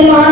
Kumar.